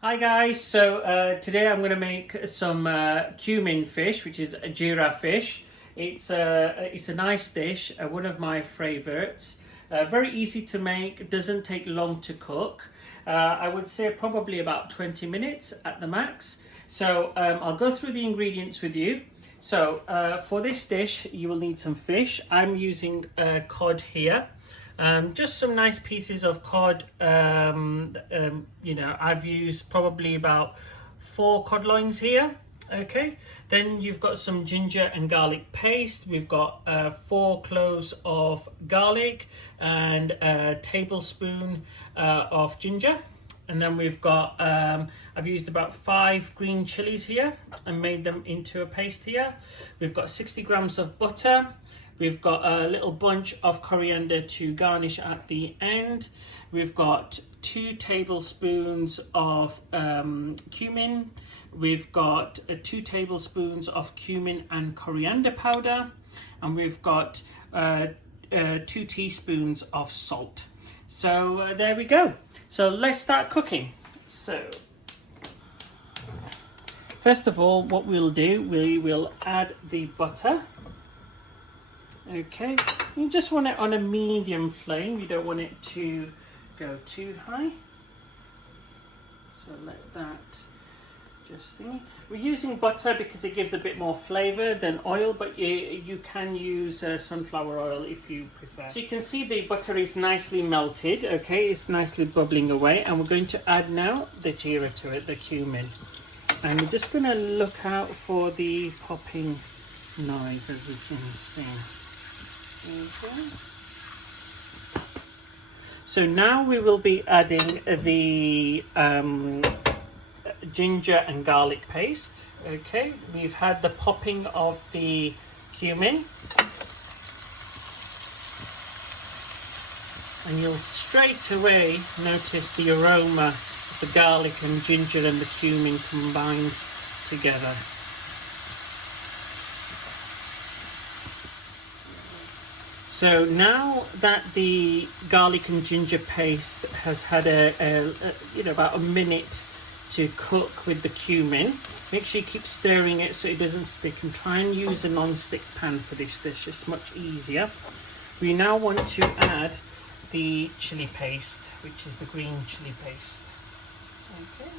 Hi guys, so today I'm going to make some cumin fish, which is a Jeera fish. It's a nice dish, one of my favourites. Very easy to make, doesn't take long to cook. I would say probably about 20 minutes at the max. So I'll go through the ingredients with you. So for this dish you will need some fish. I'm using cod here. Just some nice pieces of cod. I've used probably about 4 cod loins here. Okay, then you've got some ginger and garlic paste. We've got 4 cloves of garlic and a tablespoon of ginger. And then we've got, I've used about 5 green chilies here and made them into a paste here. We've got 60 grams of butter. We've got a little bunch of coriander to garnish at the end. We've got 2 tablespoons of cumin. We've got 2 tablespoons of cumin and coriander powder. And we've got 2 teaspoons of salt. So there we go. So let's start cooking. So first of all, what we'll do, we will add the butter. Okay, you just want it on a medium flame. You don't want it to go too high. So let that just thingy. We're using butter because it gives a bit more flavor than oil, but you can use sunflower oil if you prefer. So you can see the butter is nicely melted. Okay, it's nicely bubbling away, and we're going to add now the jeera to it, the cumin. And we're just going to look out for the popping noise, as you can see. Okay. So now we will be adding the ginger and garlic paste. Okay, we've had the popping of the cumin, and you'll straight away notice the aroma of the garlic and ginger and the cumin combined together. So now that the garlic and ginger paste has had about a minute to cook with the cumin, make sure you keep stirring it so it doesn't stick, and try and use a non-stick pan for this dish. It's much easier. We now want to add the chili paste, which is the green chili paste. Okay,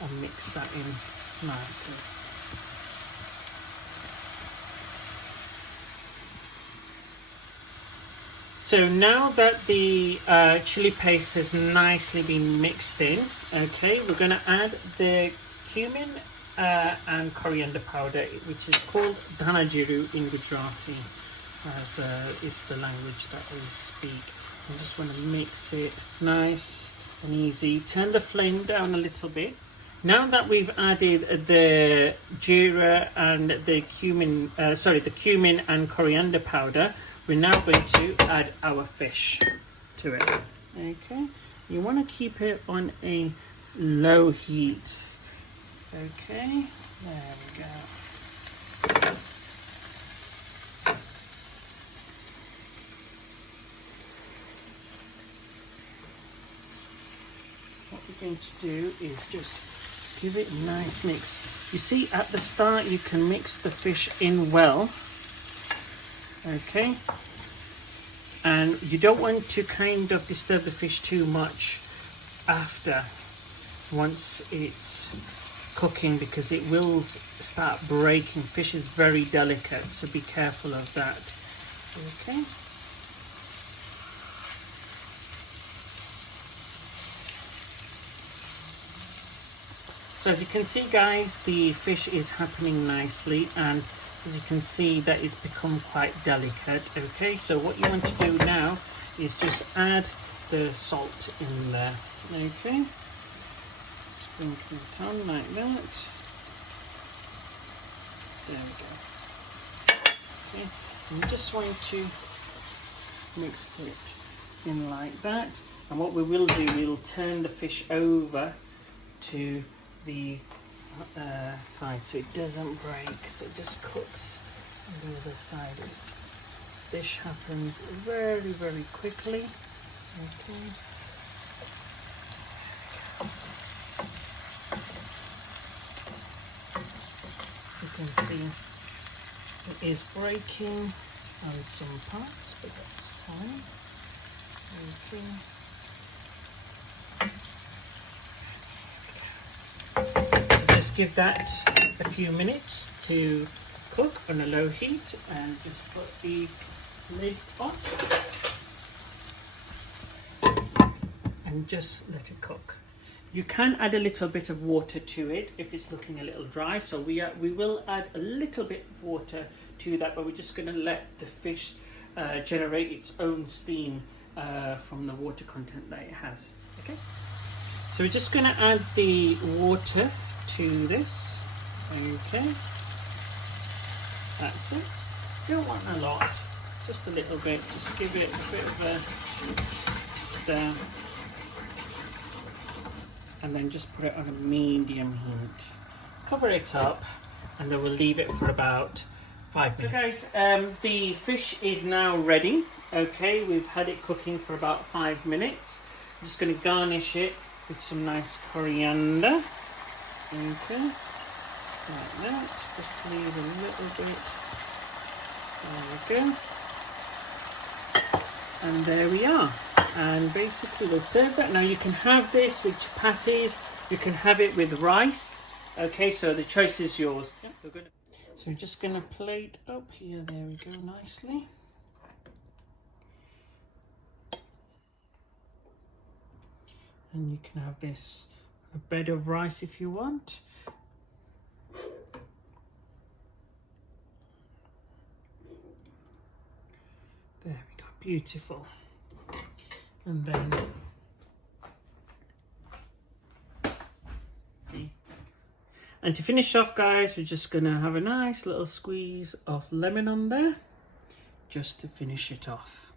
and mix that in nicely. So now that the chili paste has nicely been mixed in, okay, we're going to add the cumin and coriander powder, which is called dhana jeeru in Gujarati, as is the language that we speak. I just want to mix it nice and easy. Turn the flame down a little bit. Now that we've added the jeera and the cumin and coriander powder, we're now going to add our fish to it. Okay, you want to keep it on a low heat. Okay, there we go. What we're going to do is just give it a nice mix. You see, at the start you can mix the fish in well. Okay, and you don't want to kind of disturb the fish too much once it's cooking, because it will start breaking. Fish is very delicate, so be careful of that. Okay. So as you can see, guys, the fish is happening nicely, and as you can see, that it's become quite delicate. Okay, so what you want to do now is just add the salt in there. Okay, sprinkle it on like that. There we go. Okay, and you just want to mix it in like that. And what we will do, we'll turn the fish over to the side so it doesn't break, so it just cooks on the other side. This happens very quickly. Okay, can see it is breaking on some parts, but that's fine. Okay. Just give that a few minutes to cook on a low heat and just put the lid on and just let it cook. You can add a little bit of water to it if it's looking a little dry, so we will add a little bit of water to that, but we're just going to let the fish generate its own steam from the water content that it has. Okay, so we're just going to add the water to this. Okay, that's it. You don't want a lot, just a little bit. Just give it a bit of a stir, and then just put it on a medium heat. Cover it up, and then we'll leave it for about 5 minutes. So guys, the fish is now ready. Okay, we've had it cooking for about 5 minutes. I'm just going to garnish it with some nice coriander. Okay, like that. Just leave a little bit. There we go. And there we are. And basically we'll serve that. Now you can have this with chapatis, you can have it with rice. Okay, so the choice is yours. Yeah, so we're just going to plate up here. There we go, nicely. And you can have this on a bed of rice if you want. There we go, beautiful. And then and to finish off, guys, we're just gonna have a nice little squeeze of lemon on there just to finish it off.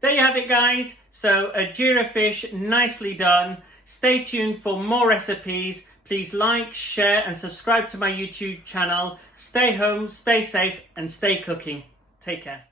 There you have it, guys. So a Jeera fish, nicely done. Stay tuned for more recipes. Please like, share and subscribe to my YouTube channel. Stay home, stay safe and stay cooking. Take care.